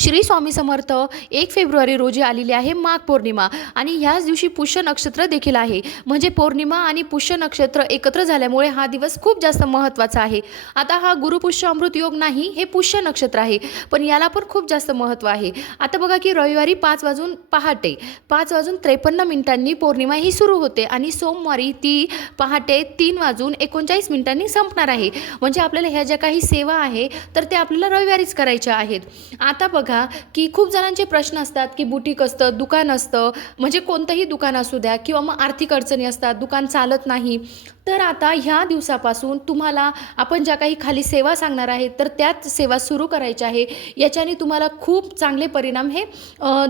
Shri Swami Samarth 1 February रोजी आलेली आहे माघ पौर्णिमा आणि ह्याच दिवशी पुष्य नक्षत्र देखील आहे. म्हणजे पौर्णिमा आणि पुष्य नक्षत्र एकत्र झाल्यामुळे हा दिवस खूप जास्त महत्त्वाचा आहे. आता हा गुरुपुष्य अमृत योग नाही, हे पुष्य नक्षत्र आहे, पण याला पण खूप जास्त महत्त्व आहे. आता बघा की रविवारी 5 वाजून 53 मिनिटांनी पौर्णिमा ही सुरू होते आणि सोमवारी ती पहाटे 3 वाजून 39 मिनिटांनी संपणार आहे. म्हणजे आपल्याला ह्या ज्या काही सेवा आहे तर ते आपल्याला रविवारीच करायच्या आहेत. आता बघा की खूप जणांचे प्रश्न असतात की बुटीक असतं, दुकान असतं, म्हणजे कोणतंही दुकान असू द्या किंवा मग आर्थिक अडचणी असतात, दुकान चालत नाही. तर आता ह्या दिवसापासून तुम्हाला आपण ज्या काही खाली सेवा सांगणार आहे तर त्यात सेवा सुरू करायची आहे. याच्याने तुम्हाला खूप चांगले परिणाम हे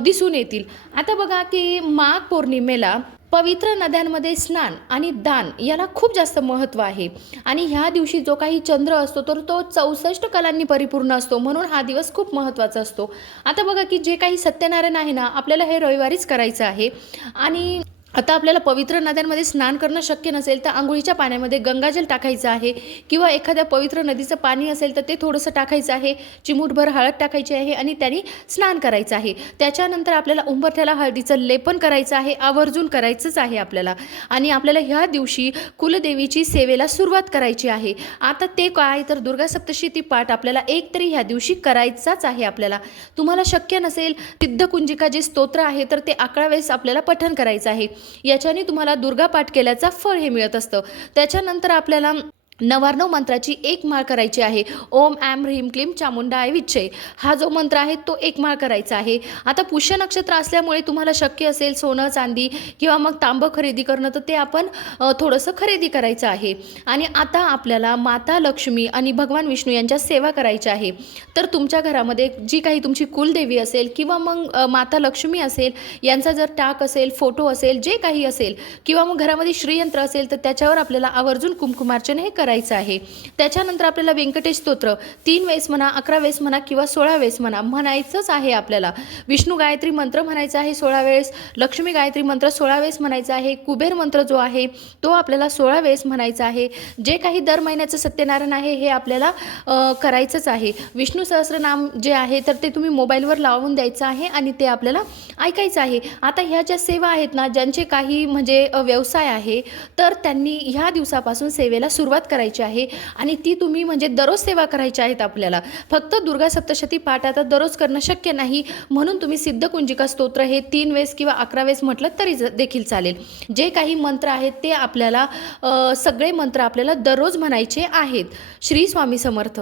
दिसून येतील. आता बघा की माघ पौर्णिमेला पवित्र नद्यांमध्ये स्नान आणि दान याला खूप जास्त महत्त्व आहे आणि ह्या दिवशी जो काही चंद्र असतो तर तो 64 कलांनी परिपूर्ण असतो, म्हणून हा दिवस खूप महत्त्वाचा असतो. आता बघा की जे काही सत्यनारायण आहे ना, आपल्याला हे रविवारीच करायचं आहे. आणि आता आपल्याला पवित्र नद्यांमध्ये स्नान करणं शक्य नसेल तर आंघोळीच्या पाण्यामध्ये गंगाजल टाकायचं आहे किंवा एखाद्या पवित्र नदीचं पाणी असेल तर ते थोडंसं टाकायचं आहे, चिमूटभर हळद टाकायची आहे आणि त्याने स्नान करायचं आहे. त्याच्यानंतर आपल्याला उंबरठ्याला हळदीचं लेपन करायचं आहे, आवर्जून करायचंच आहे आपल्याला. आणि आपल्याला ह्या दिवशी कुलदेवीची सेवेला सुरुवात करायची आहे. आता ते काय तर दुर्गा सप्तशती पाठ आपल्याला एक तरी ह्या दिवशी करायचाच आहे. आपल्याला तुम्हाला शक्य नसेल सिद्धकुंजिका जे स्तोत्र आहे तर ते 11 वेळेस आपल्याला पठण करायचं आहे. याच्याने तुम्हाला दुर्गा पाठ केल्याचा फळ हे मिळत असतं. त्याच्यानंतर आपल्याला 99 मंत्राची एक माळ करायची आहे. ओम ॲम ह्रीम क्लीम चामुंडाय विच्चे हा जो मंत्र आहे तो एक माळ करायचा आहे. आता पुष्य नक्षत्र असल्यामुळे तुम्हाला शक्य असेल सोनं चांदी किंवा मग तांबं खरेदी करणं तर ते आपण थोडंसं खरेदी करायचं आहे. आणि आता आपल्याला माता लक्ष्मी आणि भगवान विष्णू यांच्या सेवा करायच्या आहे. तर तुमच्या घरामध्ये जी काही तुमची कुलदेवी असेल किंवा मग माता लक्ष्मी असेल यांचा जर टाक असेल, फोटो असेल, जे काही असेल किंवा मग घरामध्ये श्रीयंत्र असेल तर त्याच्यावर आपल्याला आवर्जून कुंकुमार्चन हे करायचं आहे. त्याच्यानंतर आपल्याला व्यंकटेश स्तोत्र 3 वेळेस म्हणा, 11 वेळेस म्हणा किंवा 16 वेळेस म्हणा म्हणायचंच आहे. आपल्याला विष्णू गायत्री मंत्र म्हणायचा आहे 16 वेळेस, लक्ष्मी गायत्री मंत्र 16 वेळेस म्हणायचा आहे, कुबेर मंत्र जो आहे तो आपल्याला 16 वेळेस म्हणायचा आहे. जे काही दर महिन्याचं सत्यनारायण आहे हे आपल्याला करायचंच आहे. विष्णू सहस्रनाम जे आहे तर ते तुम्ही मोबाईलवर लावून द्यायचं आहे आणि ते आपल्याला ऐकायचं आहे. आता ह्या ज्या सेवा आहेत ना, ज्यांचे काही म्हणजे व्यवसाय आहे तर त्यांनी ह्या दिवसापासून सेवेला सुरुवात करायची आहे आणि ती तुम्ही म्हणजे दररोज सेवा करायची आहेत. आपल्याला फक्त दुर्गा सप्तशती पाठ आता दररोज करणं शक्य नाही, म्हणून तुम्ही सिद्धकुंजिका स्तोत्र हे 3 वेळेस किंवा 11 वेळेस म्हटलं तरी देखील चालेल. जे काही मंत्र आहेत ते आपल्याला सगळे मंत्र आपल्याला दररोज म्हणायचे आहेत. श्री स्वामी समर्थ.